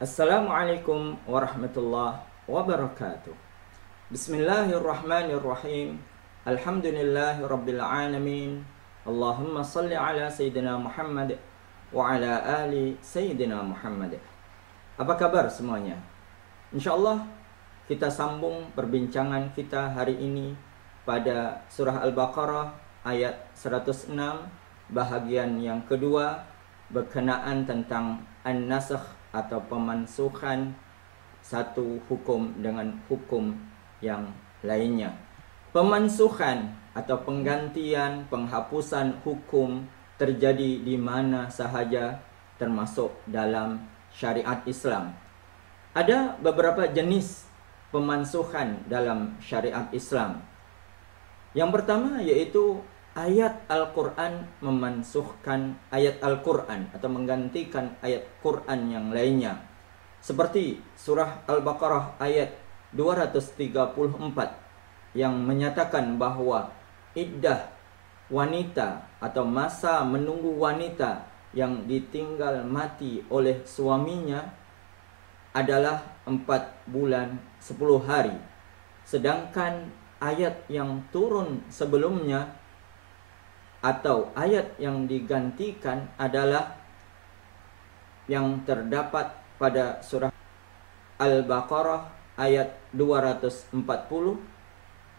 Assalamualaikum warahmatullahi wabarakatuh. Bismillahirrahmanirrahim. Alhamdulillahi rabbil alamin. Allahumma salli ala Sayyidina Muhammad wa ala ali Sayyidina Muhammad. Apa kabar semuanya? InsyaAllah kita sambung perbincangan kita hari ini pada surah Al-Baqarah ayat 106 bahagian yang kedua berkenaan tentang an-nasakh atau pemansukan satu hukum dengan hukum yang lainnya. Pemansukan atau penggantian, penghapusan hukum terjadi di mana sahaja termasuk dalam syariat Islam. Ada beberapa jenis pemansukan dalam syariat Islam. Yang pertama yaitu ayat Al-Quran memansuhkan ayat Al-Quran atau menggantikan ayat Quran yang lainnya. Seperti surah Al-Baqarah ayat 234 yang menyatakan bahwa iddah wanita atau masa menunggu wanita yang ditinggal mati oleh suaminya adalah 4 bulan 10 hari. Sedangkan ayat yang turun sebelumnya atau ayat yang digantikan adalah yang terdapat pada surah Al-Baqarah ayat 240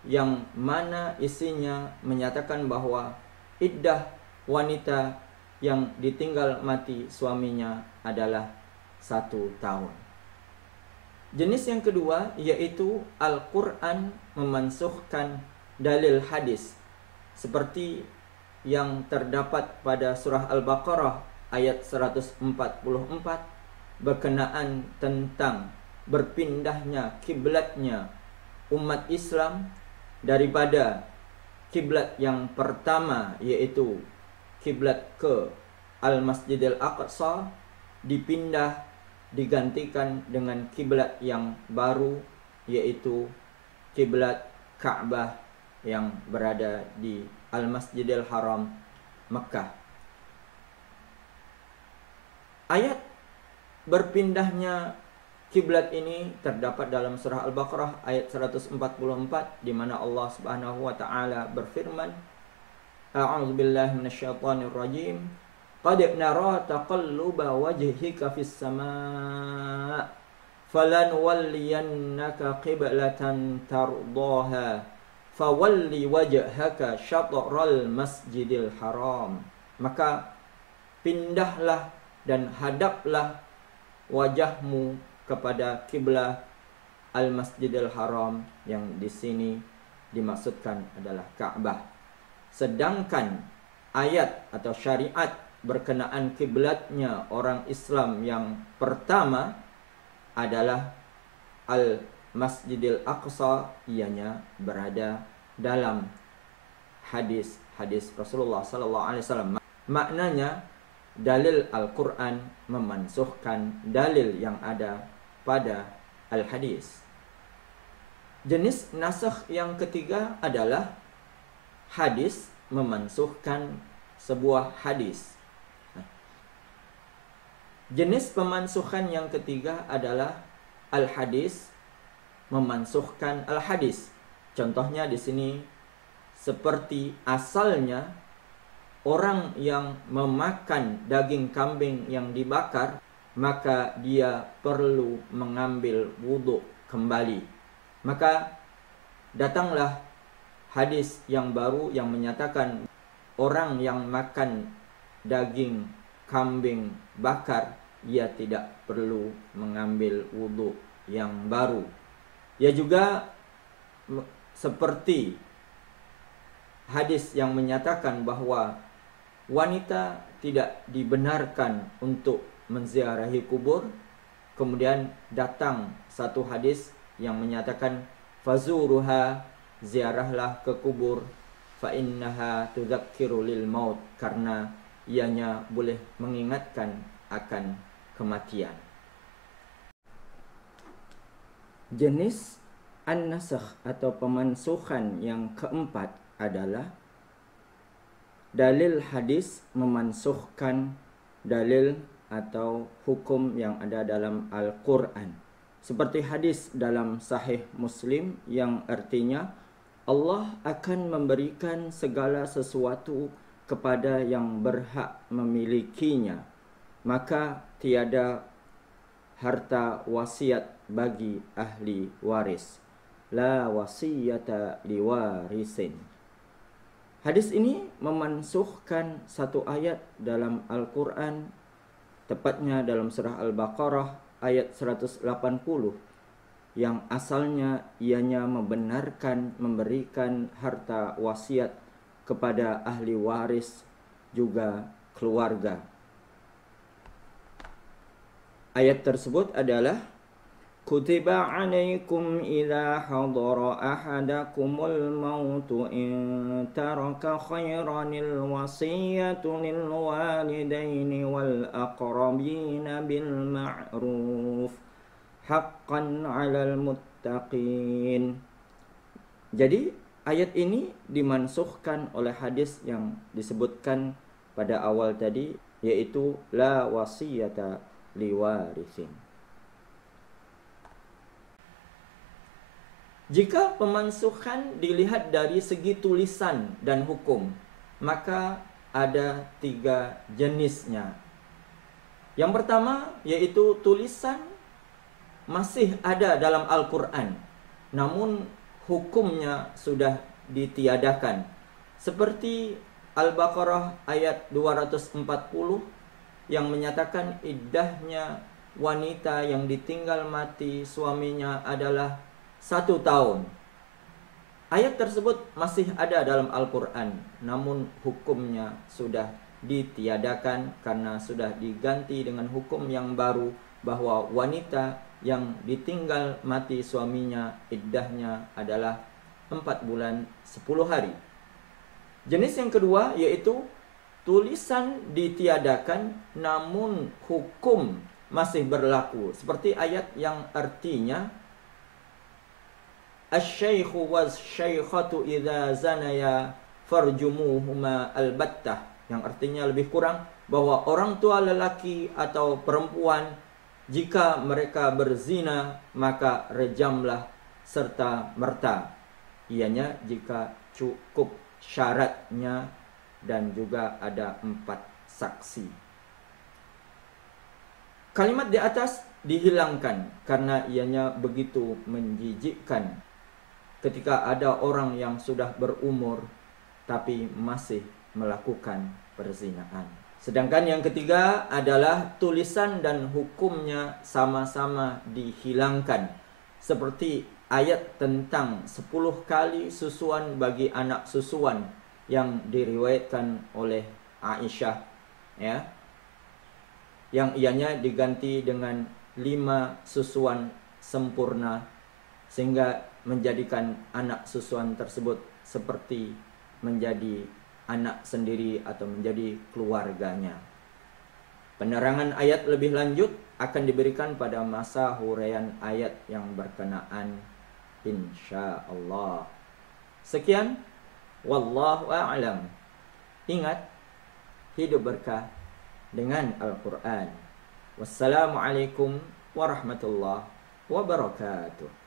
yang mana isinya menyatakan bahwa iddah wanita yang ditinggal mati suaminya adalah 1 tahun. Jenis yang kedua yaitu Al-Quran memansuhkan dalil hadis seperti yang terdapat pada surah Al-Baqarah ayat 144 berkenaan tentang berpindahnya kiblatnya umat Islam daripada kiblat yang pertama yaitu kiblat ke Al-Masjidil Aqsa digantikan dengan kiblat yang baru yaitu kiblat Ka'bah yang berada di Al-Masjidil Haram Mekah. Ayat berpindahnya kiblat ini terdapat dalam surah Al-Baqarah ayat 144 di mana Allah Subhanahu wa taala berfirman, A'udzu billahi minasyaitonir rajim. Qad nara taqalluba wajhika fis samaa falanwalliyannaka qiblatan tardaha fawalli wajhaka syatral masjidil haram. Maka pindahlah dan hadaplah wajahmu kepada kiblat Al-Masjidil Haram yang di sini dimaksudkan adalah Ka'bah. Sedangkan ayat atau syariat berkenaan kiblatnya orang Islam yang pertama adalah Al-Masjidil Aqsa, ianya berada dalam hadis Rasulullah SAW. Maknanya dalil Al-Quran memansuhkan dalil yang ada pada Al-Hadis. Jenis nasakh yang ketiga adalah hadis memansuhkan sebuah hadis. Jenis pemansuhan yang ketiga adalah al-hadis memansuhkan al-hadis. Contohnya di sini seperti asalnya orang yang memakan daging kambing yang dibakar maka dia perlu mengambil wudhu kembali. Maka datanglah hadis yang baru yang menyatakan orang yang makan daging kambing bakar ia tidak perlu mengambil wudhu yang baru. Ya juga seperti hadis yang menyatakan bahwa wanita tidak dibenarkan untuk menziarahi kubur. Kemudian datang satu hadis yang menyatakan fazuruha, ziarahlah ke kubur, fa innaha tudzakiru lil maut, karena ianya boleh mengingatkan akan kematian. Jenis an-nasakh atau pemansuhan yang keempat adalah dalil hadis memansuhkan dalil atau hukum yang ada dalam Al-Quran. Seperti hadis dalam Sahih Muslim yang artinya Allah akan memberikan segala sesuatu kepada yang berhak memilikinya, maka tiada harta wasiat bagi ahli waris. La wasiyata liwarisin. Hadis ini memansuhkan satu ayat dalam Al-Quran, tepatnya dalam surah Al-Baqarah ayat 180, yang asalnya ianya membenarkan memberikan harta wasiat kepada ahli waris juga keluarga. Ayat tersebut adalah Kutiba alaikum idza hadara ahadakumul mautu in taraka khairanil wasiyatu lil walidaini wal aqrabina bil ma'ruf haqqan 'alal muttaqin. Jadi ayat ini dimansuhkan oleh hadis yang disebutkan pada awal tadi, yaitu la wasiyata liwarithin. Jika pemansuhan dilihat dari segi tulisan dan hukum, maka ada 3 jenisnya. Yang pertama yaitu tulisan masih ada dalam Al-Quran, namun hukumnya sudah ditiadakan. Seperti Al-Baqarah ayat 240 yang menyatakan iddahnya wanita yang ditinggal mati suaminya adalah 1 tahun. Ayat tersebut masih ada dalam Al-Quran, namun hukumnya sudah ditiadakan karena sudah diganti dengan hukum yang baru, bahwa wanita yang ditinggal mati suaminya iddahnya adalah 4 bulan 10 hari. Jenis yang kedua yaitu tulisan ditiadakan namun hukum masih berlaku, seperti ayat yang artinya Asy-syaikhu was-syaikhatu idza zanaya farjumuhuma albattah, yang artinya lebih kurang bahwa orang tua lelaki atau perempuan jika mereka berzina maka rejamlah serta merta, ianya jika cukup syaratnya dan juga ada 4 saksi. Kalimat di atas dihilangkan karena ianya begitu menjijikkan ketika ada orang yang sudah berumur tapi masih melakukan perzinaan. Sedangkan yang ketiga adalah tulisan dan hukumnya sama-sama dihilangkan. Seperti ayat tentang 10 kali susuan bagi anak susuan yang diriwayatkan oleh Aisyah, ya, yang ianya diganti dengan 5 susuan sempurna, sehingga menjadikan anak susuan tersebut seperti menjadi anak sendiri atau menjadi keluarganya. Penerangan ayat lebih lanjut akan diberikan pada masa huraian ayat yang berkenaan, insyaallah. Sekian, wallahu a'lam. Ingat, hidup berkah dengan Al-Quran. Wassalamualaikum warahmatullahi wabarakatuh.